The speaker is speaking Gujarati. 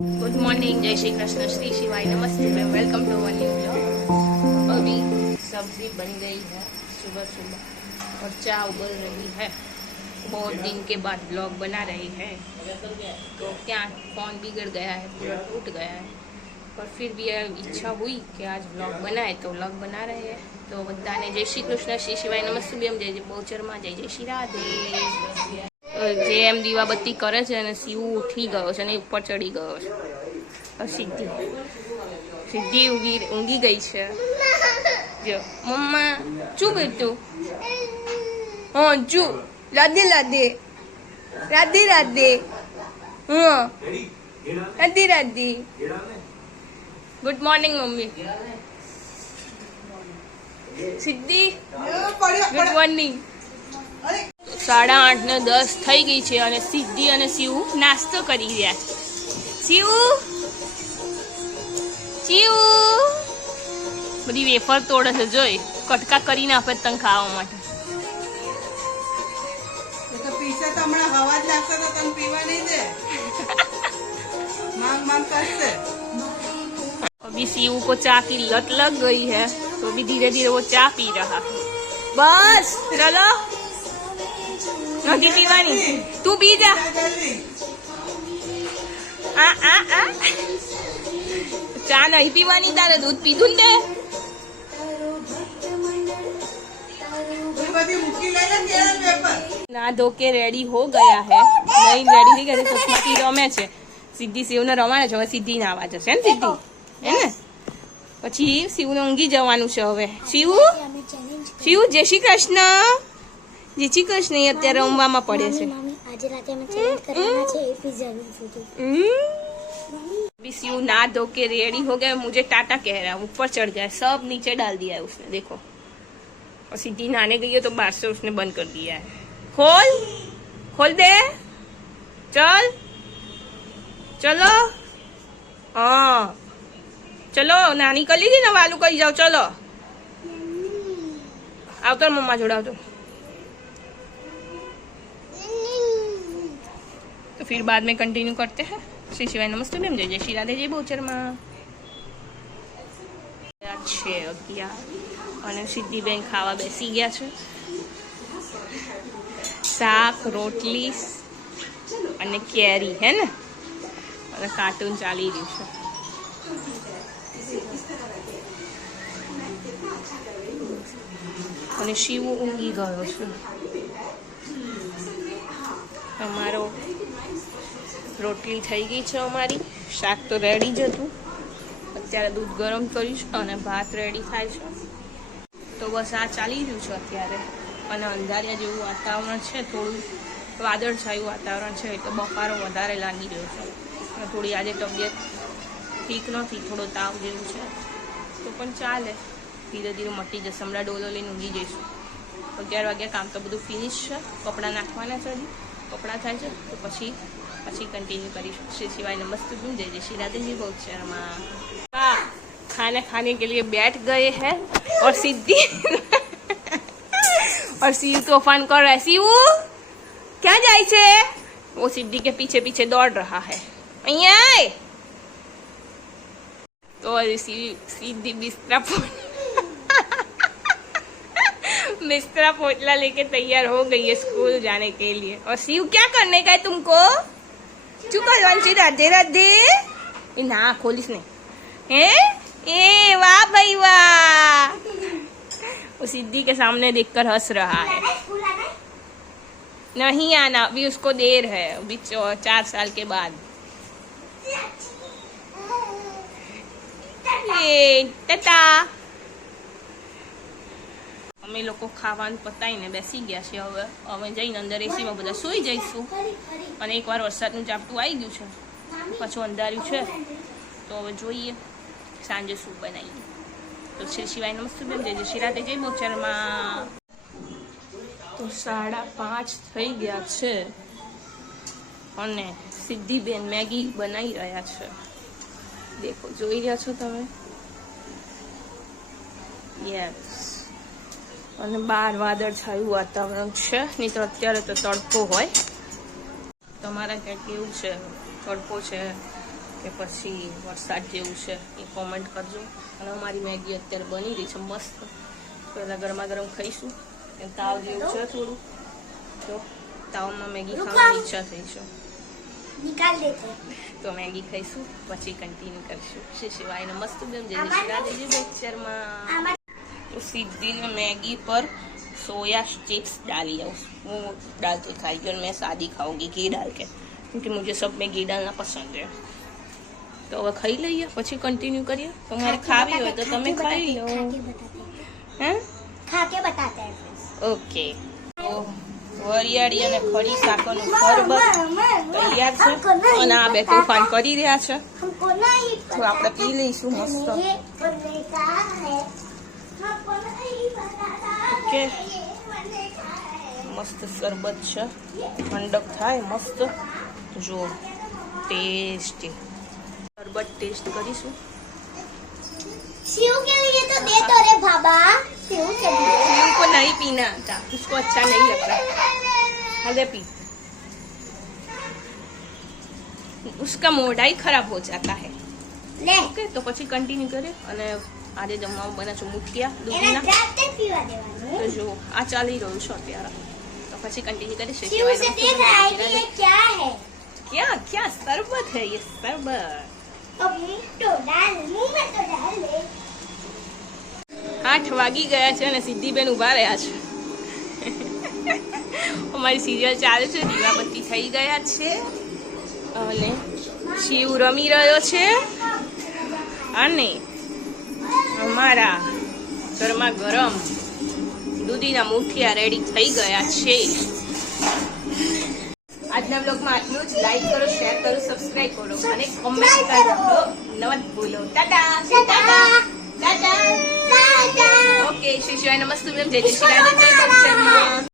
गुड मॉर्निंग जय श्री कृष्ण श्री शिवाय नमस्ते ma'am welcome to one new blog अभी सब्जी बन गई है सुबह सुबह और चाय उबल रही है बहुत दिन के बाद ब्लॉग बना रही है तो क्या फ़ोन बिगड़ गया है पूरा टूट गया है पर फिर भी यह इच्छा हुई कि आज ब्लॉग बनाए तो ब्लॉग बना रहे हैं तो બધાને જય શ્રી કૃષ્ણ શ્રી શિવાય નમસ્તે બેમ જય જય બહુચરમાં જય જય શ્રી રાધે જે એમ દીવાબત્તી કરે છે અને શિવ ઉઠી ગયો છે અને ઉપર ચડી ગયો છે. સિદ્ધિ. સિદ્ધિ ઊંઘી ઊંઘી ગઈ છે. જો મમ્મા શું બેટું હા જુ રાધે રાધે. રાધે રાધે. હા. Radhe Radhe. Good morning mummy. Siddhi good morning. સાડા આઠ ને દસ થઈ ગઈ છે અને સિદ્ધિ અને શિવ નાસ્તો કરી રહ્યા છે શિવ શિવ બધી વેફર તોડે છે જોઈ કટકા કરીને આપે તને ખાવા માટે એ તો પીશે તો હમણાં હવા જ લાગશે તો તને પીવા નહીં દે માંગ માંગ કરશે अभी शिव को चाय की लत लग गई है तो अभी धीरे धीरे वो चाय पी रहा है बस चलो નથી પીવાની? તું પી જા. આ આ આ. ચા નહીં પીવાની તારે, દૂધ પીધું ને ના ધો કે રેડી હો ગયા હે. નહીં રેડી થઈ ગયા ચશ્માથી રમે છે. સીધી શિવને રમાડે છે, હવે સીધી નાવા જશે ને સીધી હે ને? પછી શિવને ઊંઘી જવાનું છે હવે. શિવ? શિવ, જય શ્રી કૃષ્ણ. જય શ્રી કૃષ્ણ એ અત્યારે ઊંઘવામાં પડે છે મમ્મી આજે રાતે અમે ચેલેન્જ કરવાના છે એ पिज्जा भी फोटो अभी शिव ना धो के रेडी हो गए मुझे टाटा कह रहा है ऊपर चढ़ गया है, सब नीचे डाल दिया है उसने देखो और सीधी नहाने गई है तो बाहर से उसने बंद कर दिया है खोल खोल दे चल चलो हाँ चलो નાની કરી લીધી ને વાલું કરી જાઓ ચલો આવતો રે મમ્મા જોડે फिर बाद में कंटिन्यू करते हैं श्री शिवाय नमस्ते मैम जय जय श्री राधे जय બહુચરમાં છે અગિયાર અને સિદ્ધિબેન ખાવા બેસી ગયા છે શાક રોટલી અને કેરી હે ને અને કાર્ટૂન ચાલી રહ્યું છે અને શિવ ઊંઘી ગયો છે રોટલી થઈ ગઈ છે અમારી. શાક તો રેડી જ હતું. અત્યારે દૂધ ગરમ કર્યું છે અને ભાત રેડી થાય છે. તો બસ આ ચાલી રહ્યું છે અત્યારે. અને અંધારિયા જેવું વાતાવરણ છે, થોડું વાદળછાયું વાતાવરણ છે, એટલે બફારો વધારે લાગી રહ્યો છે. અને થોડી આજે તબિયત ઠીક નથી, થોડો તાવ જેવું છે. તો પણ ચાલે. ધીરે ધીરે મટી જશે. હમણાં ડોલો લઈને ઊંઘી જઈશું. અગિયાર વાગ્યા કામ તો બધું ફિનિશ છે. કપડાં નાખવાના છે હજી. કપડાં થાય છે. તો પછી પછી कंटिन्यू કરીશું श्री शिवाय नमस्ते तुम जय जय श्री राधे जी बहुत शर्मा हाँ, खाना खाने के लिए बैठ गए हैं और सिद्धि और शिव तूफान कर रहा है शिव क्या જાય છે वो सिद्धि के पीछे पीछे दौड़ रहा है અહીંયા આય तो सी- सीधी बिस्तरा पो- बिस्तरा पोटला लेके तैयार हो गई है स्कूल जाने के लिए और शिव क्या करने का है तुमको શું કરવાનું છે રાધે રાધે એ ના ખોલીશ નહીં હે ए वाह भाई वाह वो सिद्धि के सामने देखकर हंस रहा है नहीं आना अभी उसको देर है अभी चौ- चार साल के बाद એ ટાટા અમે લોકો ખાવાનું પતાવીને બેસી ગયા છે હવે. અમે જઈને અંદર એસીમાં બધા સૂઈ જઈશું. અને એકવાર વરસાદનું ઝાપટું આવી ગયું છે. પાછું અંધાર્યું છે. તો હવે જોઈએ. સાંજે શું બનાવીએ. તો શ્રી શિવાય નમસ્તે બેન. જય જય શ્રી રાતે જય બોચરમાં તો સાડા પાંચ થઈ ગયા છે. અને સિદ્ધિબેન મેગી બનાવી રહ્યા છે. દેખો, જોઈ રહ્યા છો તમે? યસ અને બાર વાદળ છાયું વાતાવરણ છે. નહીં તો અત્યારે તો તડકો હોય. તમારા ક્યાં કેવું છે? તડકો છે કે પછી વરસાદ જેવું છે? એ કોમેન્ટ કરજો. અને અમારી મેગી અત્યારે બની રહી છે મસ્ત. પહેલાં ગરમા ગરમ ખાઈશું તાવ જેવું છે થોડું. તો તાવમાં મેગી ખાવાની ઈચ્છા થઈ છે. તો મેગી ખાઈશું. પછી કન્ટિન્યુ કરીશું. શિવાયને મસ્ત બેમ જય શ્રી રાધેજી પિક્ચરમાં આમાં तो सीधी ने मैगी पर सोया चिप्स डाली है वो डाल के खाएगी और मैं सादी खाऊंगी घी डाल के क्योंकि मुझे सब में घी डालना पसंद है તો હવે ખાઈ લઈએ પછી કન્ટિન્યુ કરીએ તમારે ખાવી હોય તો તમે ખાઈ લો હે खा के बताते हैं फिर। ઓકે તો વરિયાળી અને ખડી શાકોનું શરબત તૈયાર છે અને આ બે તોફાન કરી રહ્યા છે हमको नहीं તો આપણે પી લઈશું મસ્ત ઓકે ये बनने का है મસ્ત શરબત છે ઠંડક થાય મસ્ત જો ટેસ્ટી શરબત ટેસ્ટ કરીશું शिव के लिए तो दे तो रे बाबा शिव के लिए उनको नहीं पीना था उसको अच्छा नहीं लगता हले पी उसका मोढ़ा ही खराब हो जाता है ले ઓકે તો પછી કન્ટિન્યુ કરીએ અને આજે જમવાનું બને છે મૂક્યા દૂધના. તો જો આ ચાલી રહ્યું છે અત્યારે. તો પછી કન્ટિન્યુ કરી શકીએ ક્યાં ક્યાં સરબત હે યે શરબત. આઠ વાગી ગયા છે અને સિદ્ધિબેન ઊભા રહ્યા છે. અમારી સિરિયલ ચાલે છે દીવાબત્તી થઈ ગયા છે. અને શિવ રમી રહ્યો છે. અને અમારા ગરમા ગરમ દૂધીના મુઠિયા રેડી થઈ ગયા છે. આજના બ્લોગમાં આટલું જ. લાઈક કરો શેર કરો સબસ્ક્રાઇબ કરો અને કમેન્ટ કરો. ન ભૂલો. Tata tata tata okay Shishubhai નમસ્તે જય શ્રી રાધે જય